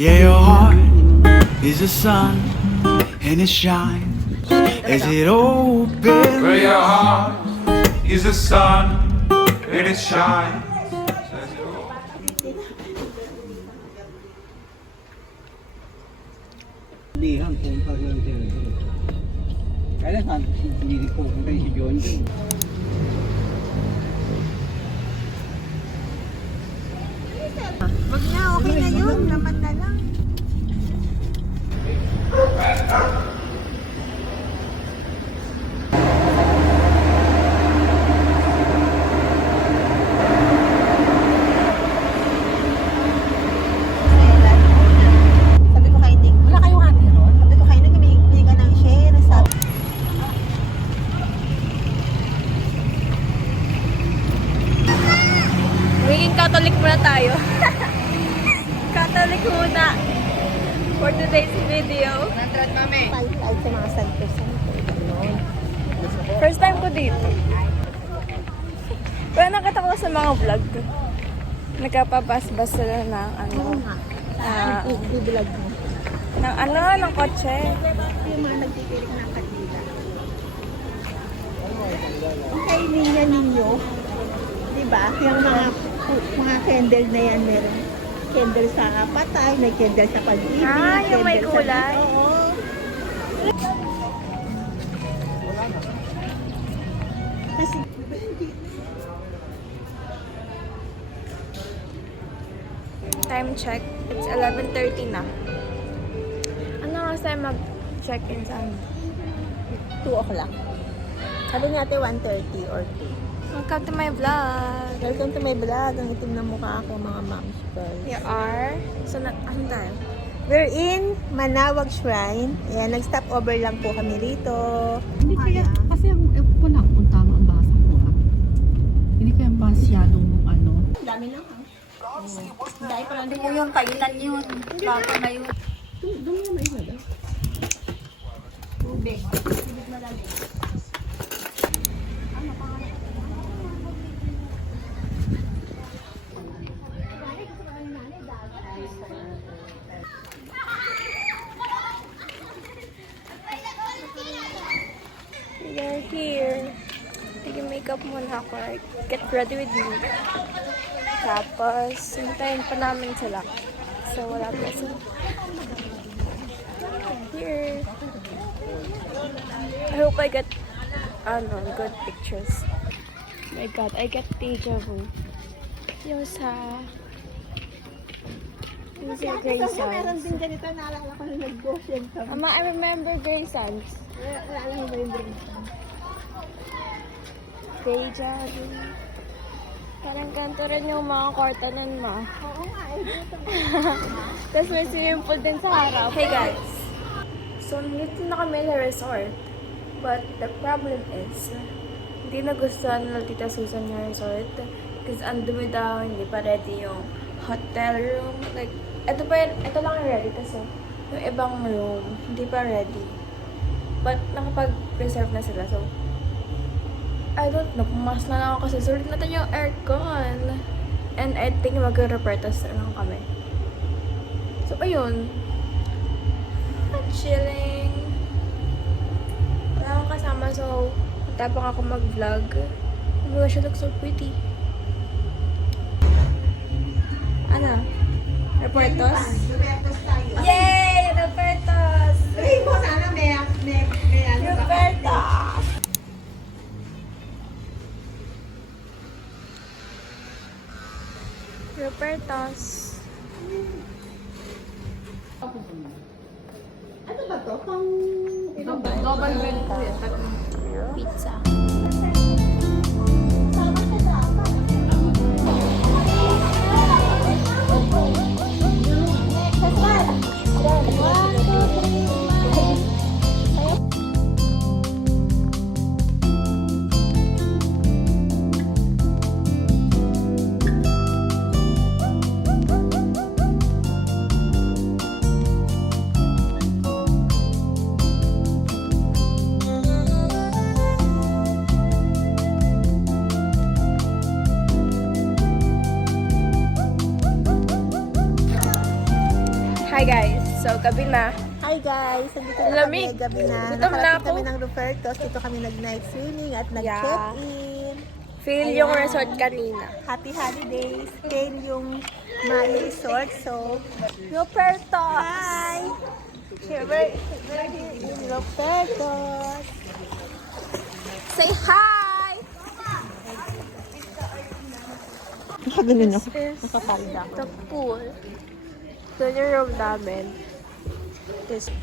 Yeah, your heart is the sun, and it shines as it opens. Where your heart is the sun, and it shines. Lihan kung parang kailangan hindi ko kung kayo si John. Wag na, okay na yun. Laman na lang. Sabi ko kay Nick, wala kayong ate ron? Sabi ko kay Nick, may ka ng share. Sabi Magiging Catholic muna tayo. Catholic muna. For today's video. palpal sa mga santo-santo. Ganon. First time ko dito. Pero nakita ko sa mga vlog. Nagkapabas-bas sila ng ano. I-vlog mo. Ng kotse. Yung mga nagtikirik ng kandila. Ang kainin niya ninyo, diba? Yung mga candle na yan meron. Candle sa patay, may candle sa pag-ibig. Yung may candle kulay. Oo. Kasi, Time check. It's 11:30 na. Ano oras tayo mag-check-in sa ano? 2 o'clock. Sabi natin 1:30 or 2. Welcome to my vlog. Welcome to my vlog. Ang itim na mukha ko, mga moms girls. We are... So, ano tayo? We're in Manawag Shrine. Ayan, nag-stop over lang po kami rito. Hindi kaya, kasi ang wala kung tama ang basa ko ha. Hindi kaya masyadong ano. Dami lang ha. Dahil parang hindi mo yung kailan yun. Baka na yun. Doon mo na ilagay. Tubig. Tubig malamig. We are here. Nag-makeup muna ako. Like, get ready with me. Tapos, hintayin pa namin sila. So, wala pa sila. Here. I hope I get, good pictures. My God, I get deja vu. Yung sa Meron Graysons. din ganito, naalala ko na nag-goshen kami. Mama, I remember Graysons. Naalala mo ba yung drink? Deja vu. Parang ganito rin yung mga kwarta nun, ma. Oo nga, dito. Tapos may swimming pool din sa harap. Hey guys! So, nandito na kami sa resort. But the problem is, hindi nagustuhan na Tita Susan yung resort. Kasi ang dumi daw, hindi pa ready yung hotel room. Like, ito lang yung ready. Kasi yung ibang room, hindi pa ready. But nakapag-reserve na sila. So, I don't know, pumas na lang ako kasi sulit natin yung aircon. And I think mag-rupertos na lang kami. So, ayun. Chilling. Wala akong kasama, so tapang ako mag-vlog. Oh my gosh, she looks so pretty. Ano? Rupertos? Yay! Rupertos! Sabi mo, sana may ano ba? Rupertos! Rupertos. Ano ba to? Pang... Double bed po yan. Pizza. Sama sa dapat. Hi guys, so gabi na. Hi guys! Nandito na kami, Lamig. gabi na. Gutom na Nakarating ako. kami ng Rupertos. Dito kami nag-night swimming at nag-check-in. Feel Ayan. yung resort kanina. Happy holidays! Hail yung Maya Resort. So, Roperto! hi! We're here in Rupertos. Say hi! Nakagano na. Nakapalda. The pool. So yung room namin is Sige.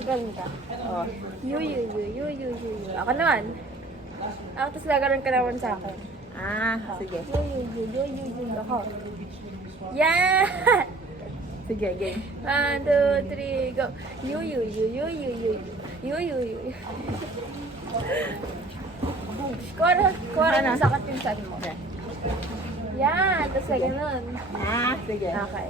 Galing ka. Oh. Ako naman. Ako tapos gagawin ka naman sa akin. Sige. Ako. Yeah! Sige, game. 1, 2, 3, go. Kuha na sakit yung saan mo. Yan, tapos na ganun. Sige. Okay.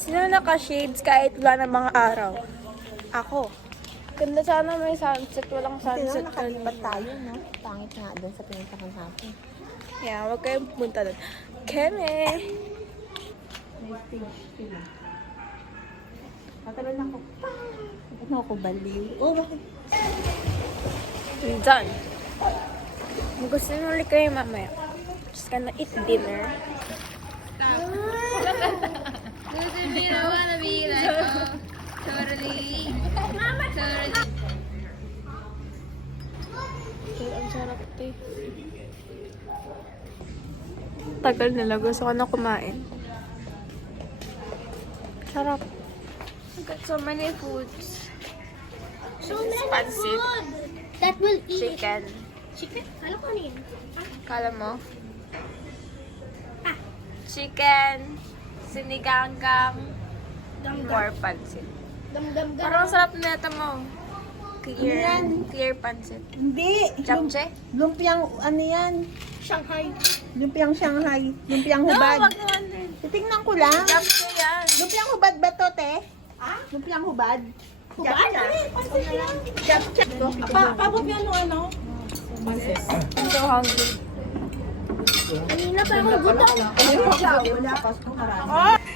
Sino naka-shades kahit wala ng mga araw? Ako. Ganda sana may sunset, walang sunset. Nakalipat tayo, no? Pangit nga doon sa pinuntahan natin. Yeah, huwag kayong pumunta doon. Keme! Tatalon ako. Ano ako baliw? Oh, bakit? We're done. Kung gusto nyo ulit kayo mamaya, just gonna eat dinner. Ang sarap ito eh. Tagal nila. Gusto ko na kumain. Sarap. I got so many foods. So many Pancit. food that will eat. Chicken. Chicken? Alam ko ano yun? Kala mo? Chicken. Siniganggang. More pancit. Gam-gam-gam. Parang sarap na ito mo. Clear. Yan. Clear pancit. Hindi. Japche? Lumpiang, ano yan? Shanghai. Lumpiang Shanghai. Lumpiang No, hubad. wag naman din. Titingnan ko lang. Japche yan. Lumpiang hubad ba to, te? Lumpiang hubad? Hubad? Japche. Pabot yan no, ano? I'm so hungry. Kanina pa ako gutom.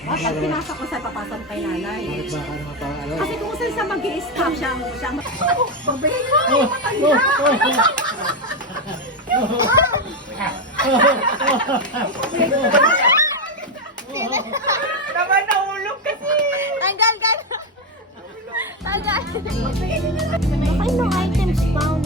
Pag pinasa ko sa papasok kay nanay. Kasi kung saan sa mag-i-stop siya. Pabalik mo! Tanggal. Ay, no items found.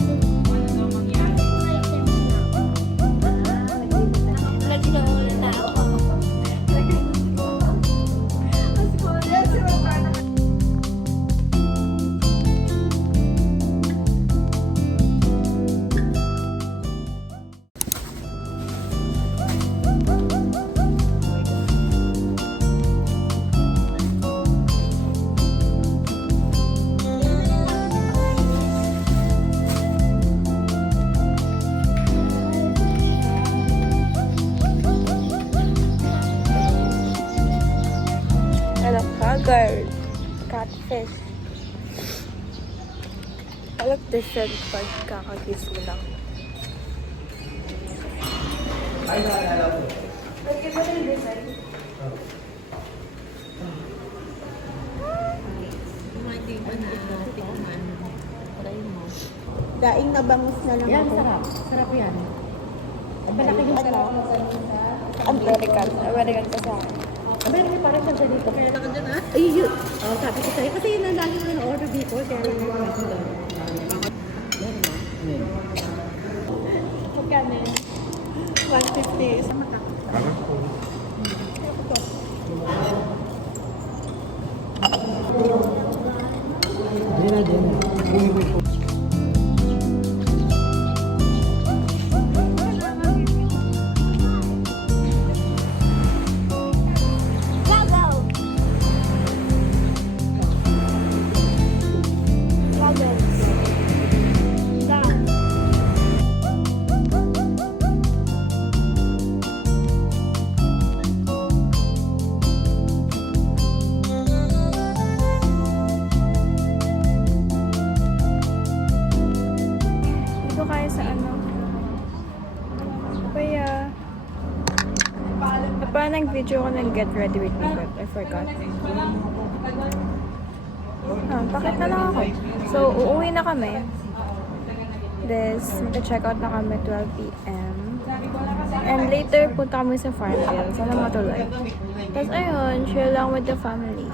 Haggard. Catfish. I like different pag kakagis mo lang. Daing na bangus na lang Yan, ako. sarap. Sarap yan. Malaki yung sarap. American ka sa akin. Meron pa rin siya dito. Kaya lang dyan ha? Ay, yun. Oh, sabi ko sa'yo. Kasi yun ang lagi ko na-order before. Kaya lang nag-order doon. Magkano yun? 150. nag-video ko ng get ready with me, but I forgot. Bakit na lang ako? So, uuwi na kami. Mag-check out na kami 12 p.m. And later, punta kami sa Farmville. Sana matuloy. Tapos ayun, chill lang with the family.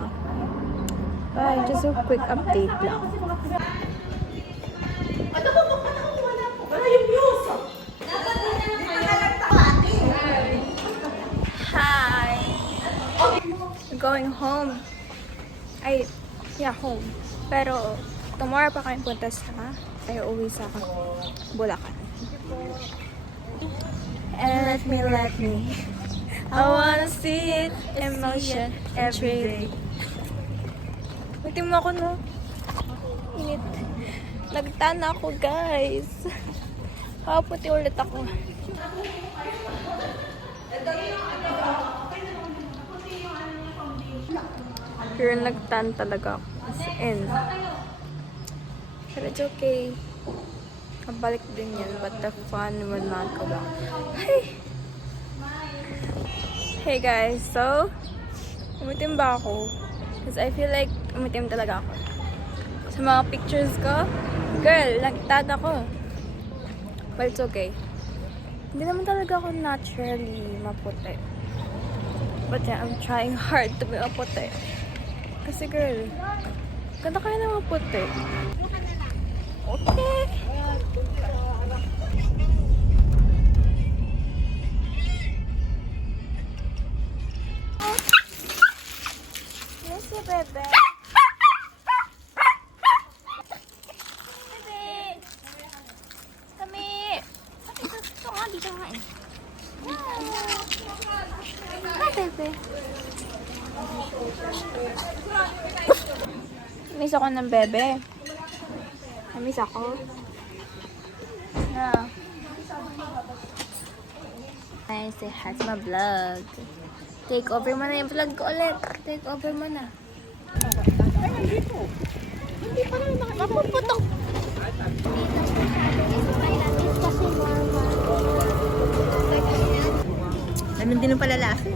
Bye, just a quick update lang. Hi! We're going home. Home. Pero, tomorrow pa kami punta sa uwi sa Bulacan. And let me. I wanna see it in motion every day. Buti mo ako, no? Init. Nagtan ako, guys. Kaputi ulit ako. Pero nagtan talaga ako. As in. But it's okay. Kabalik din yan. But the fun will not go back. Hey guys, so umitim ba ako? Because I feel like umitim talaga ako. Sa mga pictures ko, girl, nagtad ako. But it's okay. Hindi naman talaga ako naturally maputi. But yeah, I'm trying hard to be maputi. Kasi girl, ganda kayo na maputi. Okay. Yes, bebe. Bebe. Kami. Ito nga, dito nga eh. Hi, bebe. Miss ako ng bebe. Miss ako. Ay, say hi to my vlog. Take over mo na yung vlog ko ulit. Take over mo na. Ay, nandito. Hindi pa rin mapuputok. Ganun din ang palalaki.